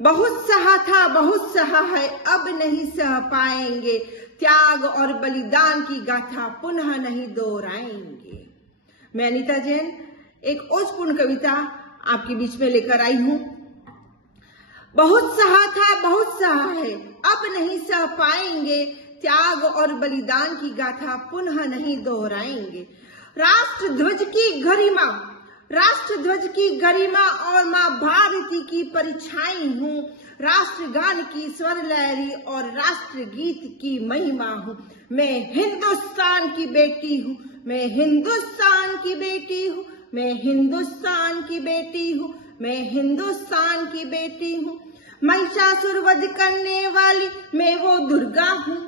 बहुत सहा था, बहुत सहा है, अब नहीं सह पाएंगे। त्याग और बलिदान की गाथा पुनः नहीं दोहराएंगे। मैं अनीता जैन एक ओजपूर्ण कविता आपके बीच में लेकर आई हूं। बहुत सहा था, बहुत सहा है, अब नहीं सह पाएंगे। त्याग और बलिदान की गाथा पुनः नहीं दोहराएंगे। राष्ट्र ध्वज की गरिमा और माँ भारती की परिछाई हूँ। राष्ट्रगान की स्वर लहरी और राष्ट्र गीत की महिमा हूँ। मैं हिंदुस्तान की बेटी हूँ, मैं हिंदुस्तान की बेटी हूँ, मैं हिंदुस्तान की बेटी हूँ, मैं हिंदुस्तान की बेटी हूँ। महिषासुर वध करने वाली मैं वो दुर्गा हूँ।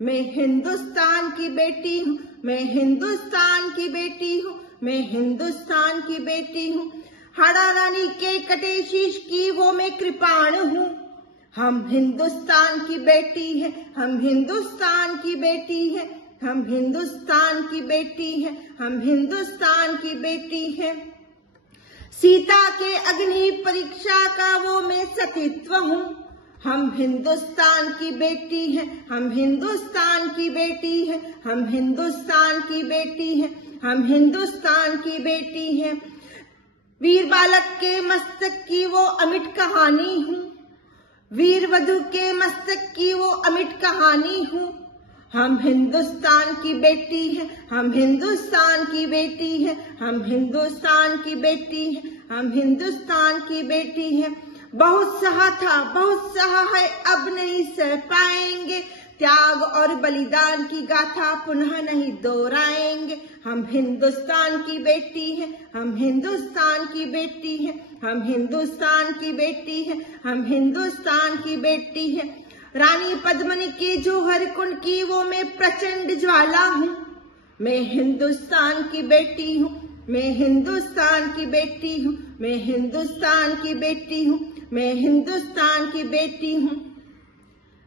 मैं हिंदुस्तान की बेटी हूँ, मैं हिंदुस्तान की बेटी हूँ, मैं हिंदुस्तान की बेटी हूँ। हाड़ा रानी के कटे शीश की वो मैं कृपाण हूँ। हम हिंदुस्तान की बेटी है, हम हिंदुस्तान की बेटी है, हम हिंदुस्तान की बेटी है, हम हिंदुस्तान की बेटी है। सीता के अग्नि परीक्षा का वो मैं सतीत्व हूँ। हम हिंदुस्तान की बेटी है, हम हिंदुस्तान की बेटी है, हम हिंदुस्तान की बेटी है, हम हिंदुस्तान की बेटी है। वीर बालक के मस्तक की वो अमिट कहानी हूँ। वीर वधु के मस्तक की वो अमिट कहानी हूँ। हम हिंदुस्तान की बेटी है, हम हिंदुस्तान की बेटी है, हम हिंदुस्तान की बेटी है, हम हिंदुस्तान की बेटी है। बहुत सहा था, बहुत सहा है, अब नहीं सह पाएंगे। त्याग और बलिदान की गाथा पुनः नहीं दोहराएंगे। हम हिंदुस्तान की बेटी है, हम हिंदुस्तान की बेटी है, हम हिंदुस्तान की बेटी है, हम हिंदुस्तान की बेटी है। रानी पद्मिनी के जौहर कुंड की वो मैं प्रचंड ज्वाला हूँ। मैं हिंदुस्तान की बेटी हूँ, मैं हिंदुस्तान की बेटी हूँ, मैं हिंदुस्तान की बेटी हूँ, मैं हिंदुस्तान की बेटी हूँ।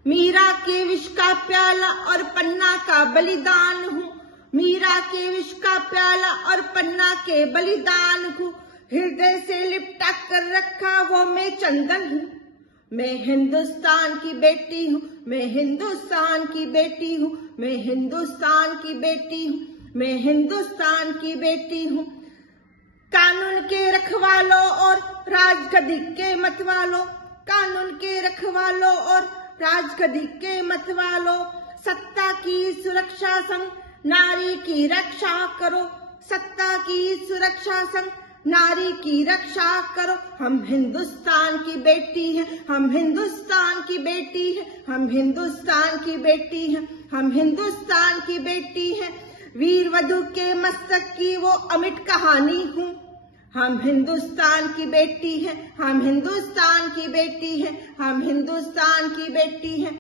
मीरा के विष का प्याला और पन्ना का बलिदान हूँ। मीरा के विष का प्याला और पन्ना के बलिदान हूँ। हृदय से लिपटा कर रखा वो मैं चंदन हूँ। मैं हिंदुस्तान की बेटी हूँ, मैं हिंदुस्तान की बेटी हूँ, मैं हिंदुस्तान की बेटी हूँ, मैं हिंदुस्तान की बेटी हूँ। कानून के रखवालों और राजगद्दी के मतवालों, कानून के रखवालों और राजगद्दी के मतवालों, सत्ता की सुरक्षा संग नारी की रक्षा करो। सत्ता की सुरक्षा संग नारी की रक्षा करो। हम हिंदुस्तान की बेटी है, हम हिंदुस्तान की बेटी है, हम हिंदुस्तान की बेटी है, हम हिंदुस्तान की बेटी है। वीर वधु के मस्तक की वो अमिट कहानी हूँ। हम हिंदुस्तान की बेटी है, हम हिंदुस्तान की बेटी है, हम हिंदुस्तान की बेटी है।